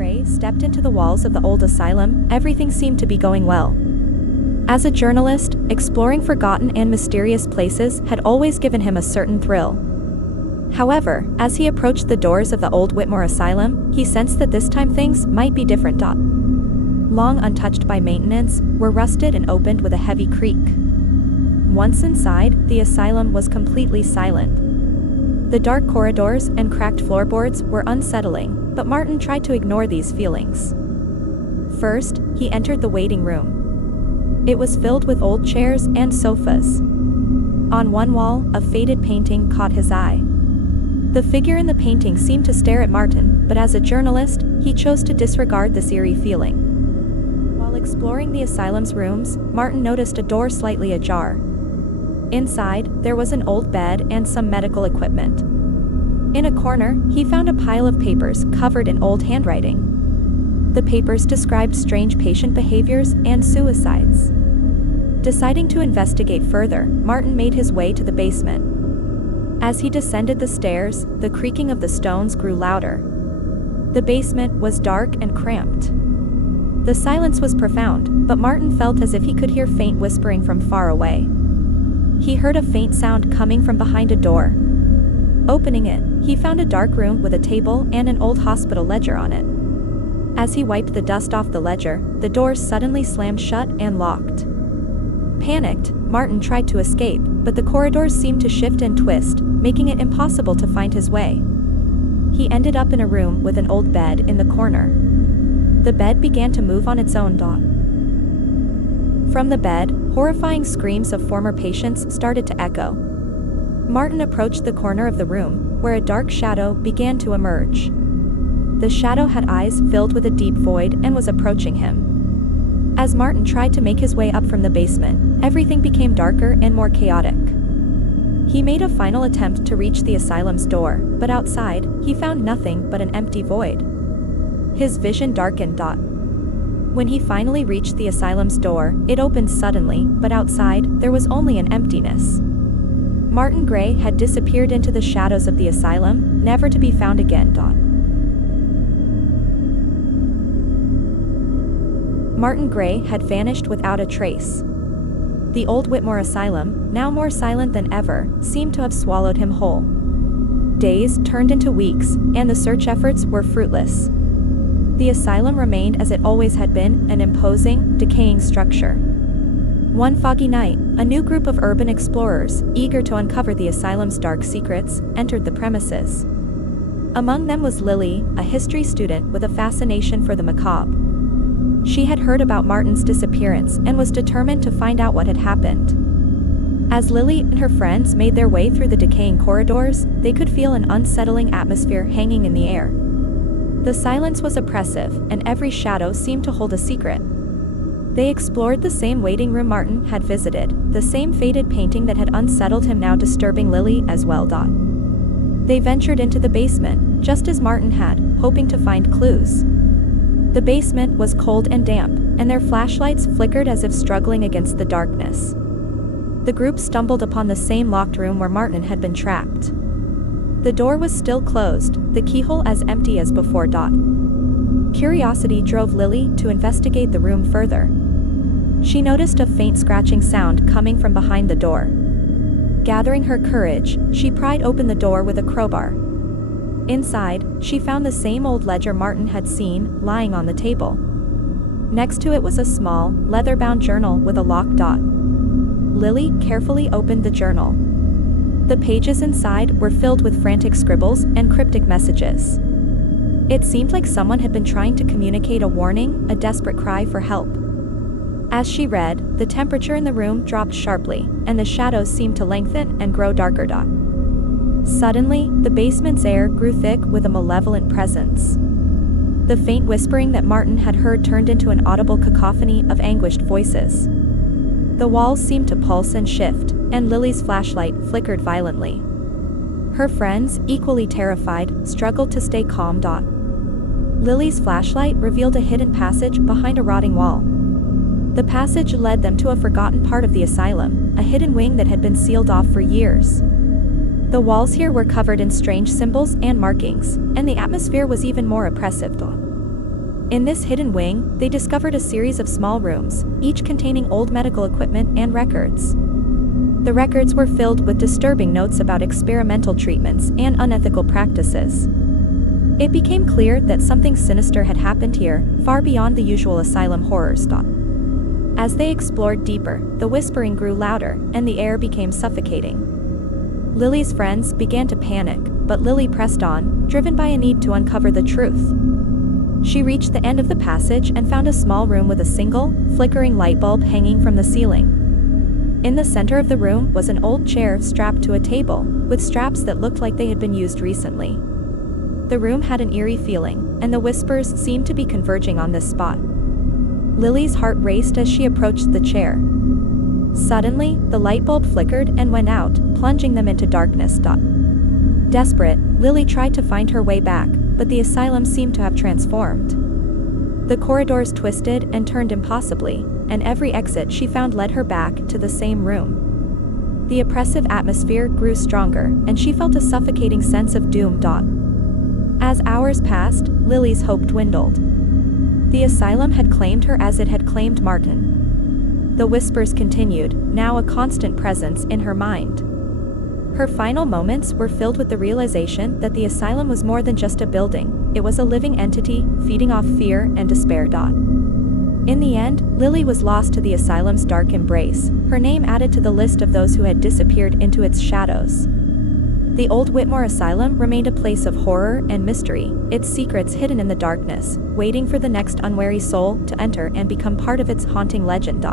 Gray stepped into the walls of the old asylum. Everything seemed to be going well. As a journalist, exploring forgotten and mysterious places had always given him a certain thrill. However, as he approached the doors of the old Whitmore Asylum, he sensed that this time things might be different. Long untouched by maintenance, were rusted and opened with a heavy creak. Once inside, the asylum was completely silent. The dark corridors and cracked floorboards were unsettling, but Martin tried to ignore these feelings. First, he entered the waiting room. It was filled with old chairs and sofas. On one wall, a faded painting caught his eye. The figure in the painting seemed to stare at Martin, but as a journalist, he chose to disregard this eerie feeling. While exploring the asylum's rooms, Martin noticed a door slightly ajar. Inside, there was an old bed and some medical equipment. In a corner, he found a pile of papers covered in old handwriting. The papers described strange patient behaviors and suicides. Deciding to investigate further, Martin made his way to the basement. As he descended the stairs, the creaking of the stones grew louder. The basement was dark and cramped. The silence was profound, but Martin felt as if he could hear faint whispering from far away. He heard a faint sound coming from behind a door. Opening it, he found a dark room with a table and an old hospital ledger on it. As he wiped the dust off the ledger, the doors suddenly slammed shut and locked. Panicked, Martin tried to escape, but the corridors seemed to shift and twist, making it impossible to find his way. He ended up in a room with an old bed in the corner. The bed began to move on its own. From the bed, horrifying screams of former patients started to echo. Martin approached the corner of the room, where a dark shadow began to emerge. The shadow had eyes filled with a deep void and was approaching him. As Martin tried to make his way up from the basement, everything became darker and more chaotic. He made a final attempt to reach the asylum's door, but outside, he found nothing but an empty void. His vision darkened. When he finally reached the asylum's door, it opened suddenly, but outside, there was only an emptiness. Martin Gray had disappeared into the shadows of the asylum, never to be found again. Martin Gray had vanished without a trace. The old Whitmore Asylum, now more silent than ever, seemed to have swallowed him whole. Days turned into weeks, and the search efforts were fruitless. The asylum remained as it always had been, an imposing, decaying structure. One foggy night, a new group of urban explorers, eager to uncover the asylum's dark secrets, entered the premises. Among them was Lily, a history student with a fascination for the macabre. She had heard about Martin's disappearance and was determined to find out what had happened. As Lily and her friends made their way through the decaying corridors, they could feel an unsettling atmosphere hanging in the air. The silence was oppressive, and every shadow seemed to hold a secret. They explored the same waiting room Martin had visited, the same faded painting that had unsettled him now disturbing Lily as well. They ventured into the basement, just as Martin had, hoping to find clues. The basement was cold and damp, and their flashlights flickered as if struggling against the darkness. The group stumbled upon the same locked room where Martin had been trapped. The door was still closed, the keyhole as empty as before. Curiosity drove Lily to investigate the room further. She noticed a faint scratching sound coming from behind the door. Gathering her courage, she pried open the door with a crowbar. Inside, she found the same old ledger Martin had seen, lying on the table. Next to it was a small, leather-bound journal with a locked dot. Lily carefully opened the journal. The pages inside were filled with frantic scribbles and cryptic messages. It seemed like someone had been trying to communicate a warning, a desperate cry for help. As she read, the temperature in the room dropped sharply, and the shadows seemed to lengthen and grow darker. Suddenly, the basement's air grew thick with a malevolent presence. The faint whispering that Martin had heard turned into an audible cacophony of anguished voices. The walls seemed to pulse and shift, and Lily's flashlight flickered violently. Her friends, equally terrified, struggled to stay calm. Lily's flashlight revealed a hidden passage behind a rotting wall. The passage led them to a forgotten part of the asylum, a hidden wing that had been sealed off for years. The walls here were covered in strange symbols and markings, and the atmosphere was even more oppressive. In this hidden wing, they discovered a series of small rooms, each containing old medical equipment and records. The records were filled with disturbing notes about experimental treatments and unethical practices. It became clear that something sinister had happened here, far beyond the usual asylum horrors. As they explored deeper, the whispering grew louder, and the air became suffocating. Lily's friends began to panic, but Lily pressed on, driven by a need to uncover the truth. She reached the end of the passage and found a small room with a single, flickering light bulb hanging from the ceiling. In the center of the room was an old chair strapped to a table, with straps that looked like they had been used recently. The room had an eerie feeling, and the whispers seemed to be converging on this spot. Lily's heart raced as she approached the chair. Suddenly, the light bulb flickered and went out, plunging them into darkness. Desperate, Lily tried to find her way back, but the asylum seemed to have transformed. The corridors twisted and turned impossibly, and every exit she found led her back to the same room. The oppressive atmosphere grew stronger, and she felt a suffocating sense of doom. As hours passed, Lily's hope dwindled. The asylum had claimed her as it had claimed Martin. The whispers continued, now a constant presence in her mind. Her final moments were filled with the realization that the asylum was more than just a building, it was a living entity, feeding off fear and despair. In the end, Lily was lost to the asylum's dark embrace, her name added to the list of those who had disappeared into its shadows. The old Whitmore Asylum remained a place of horror and mystery, its secrets hidden in the darkness, waiting for the next unwary soul to enter and become part of its haunting legend.